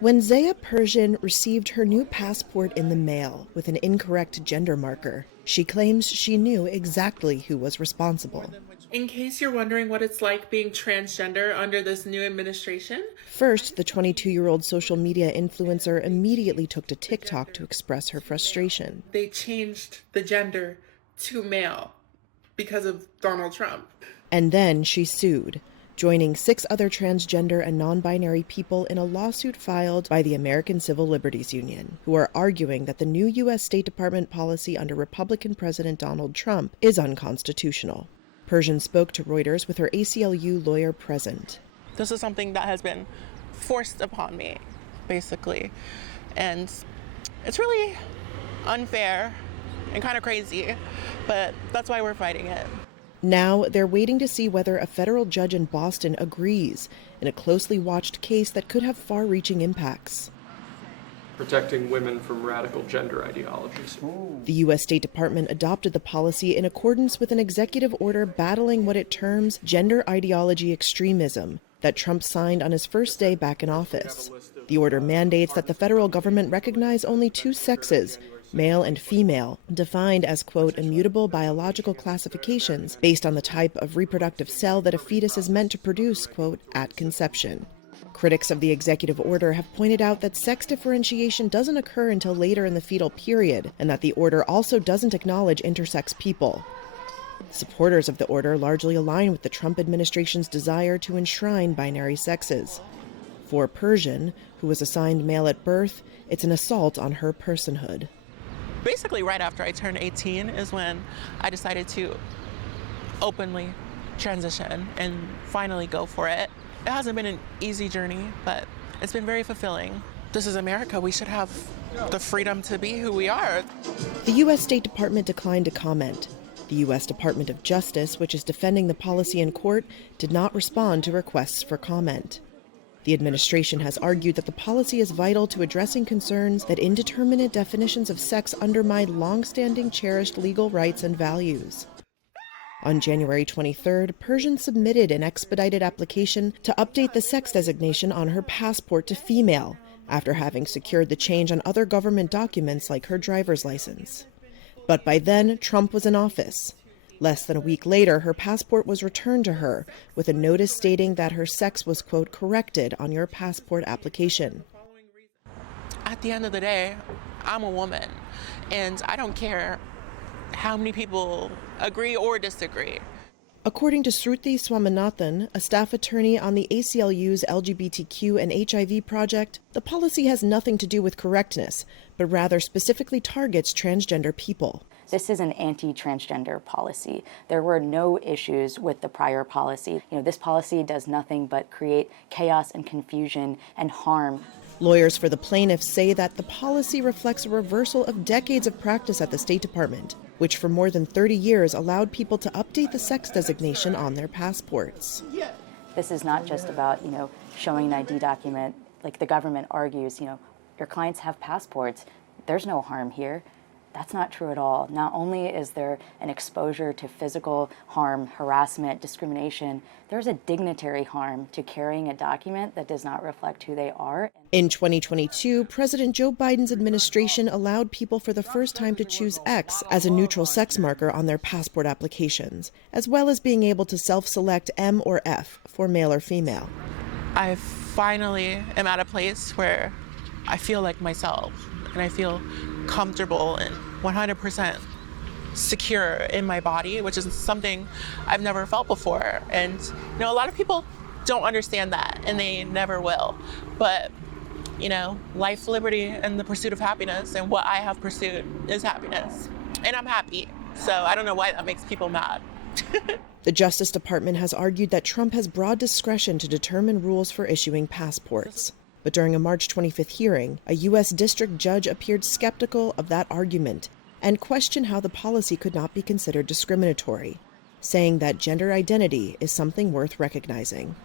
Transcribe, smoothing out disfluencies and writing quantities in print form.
When Zaya Perysian received her new passport in the mail with an incorrect gender marker, she claims she knew exactly who was responsible. In case you're wondering what it's like being transgender under this new administration. First, the 22-year-old social media influencer immediately took to TikTok to express her frustration. They changed the gender to male because of Donald Trump. And then she sued, joining 6 other transgender and non-binary people in a lawsuit filed by the American Civil Liberties Union, who are arguing that the new U.S. State Department policy under Republican President Donald Trump is unconstitutional. Perysian spoke to Reuters with her ACLU lawyer present. This is something that has been forced upon me, basically, and it's really unfair and kind of crazy, but that's why we're fighting it. Now, they're waiting to see whether a federal judge in Boston agrees in a closely watched case that could have far-reaching impacts. Protecting women from radical gender ideologies. The U.S. State Department adopted the policy in accordance with an executive order battling what it terms gender ideology extremism that Trump signed on his first day back in office. The order mandates that the federal government recognize only 2 sexes, male and female, defined as, quote, immutable biological classifications based on the type of reproductive cell that a fetus is meant to produce, quote, at conception. Critics of the executive order have pointed out that sex differentiation doesn't occur until later in the fetal period, and that the order also doesn't acknowledge intersex people. Supporters of the order largely align with the Trump administration's desire to enshrine binary sexes. For Perysian, who was assigned male at birth, it's an assault on her personhood. Basically, right after I turned 18 is when I decided to openly transition and finally go for it. It hasn't been an easy journey, but it's been very fulfilling. This is America. We should have the freedom to be who we are. The U.S. State Department declined to comment. The U.S. Department of Justice, which is defending the policy in court, did not respond to requests for comment. The administration has argued that the policy is vital to addressing concerns that indeterminate definitions of sex undermine long-standing cherished legal rights and values. On January 23rd, Perysian submitted an expedited application to update the sex designation on her passport to female, after having secured the change on other government documents like her driver's license. But by then, Trump was in office. Less than a week later, her passport was returned to her with a notice stating that her sex was, quote, corrected on your passport application. At the end of the day, I'm a woman, and I don't care how many people agree or disagree. According to Shruti Swaminathan, a staff attorney on the ACLU's LGBTQ and HIV project, the policy has nothing to do with correctness, but rather specifically targets transgender people. This is an anti-transgender policy. There were no issues with the prior policy. This policy does nothing but create chaos and confusion and harm. Lawyers for the plaintiffs say that the policy reflects a reversal of decades of practice at the State Department, which for more than 30 years allowed people to update the sex designation on their passports. This is not just about, showing an ID document. Like the government argues, your clients have passports. There's no harm here. That's not true at all. Not only is there an exposure to physical harm, harassment, discrimination, there's a dignitary harm to carrying a document that does not reflect who they are. In 2022, President Joe Biden's administration allowed people for the first time to choose X as a neutral sex marker on their passport applications, as well as being able to self-select M or F for male or female. I finally am at a place where I feel like myself, and I feel comfortable and 100% secure in my body, which is something I've never felt before. And a lot of people don't understand that, and they never will. But life, liberty, and the pursuit of happiness, and what I have pursued is happiness, and I'm happy. So I don't know why that makes people mad. The Justice Department has argued that Trump has broad discretion to determine rules for issuing passports. But during a March 25th hearing, a U.S. district judge appeared skeptical of that argument and questioned how the policy could not be considered discriminatory, saying that gender identity is something worth recognizing.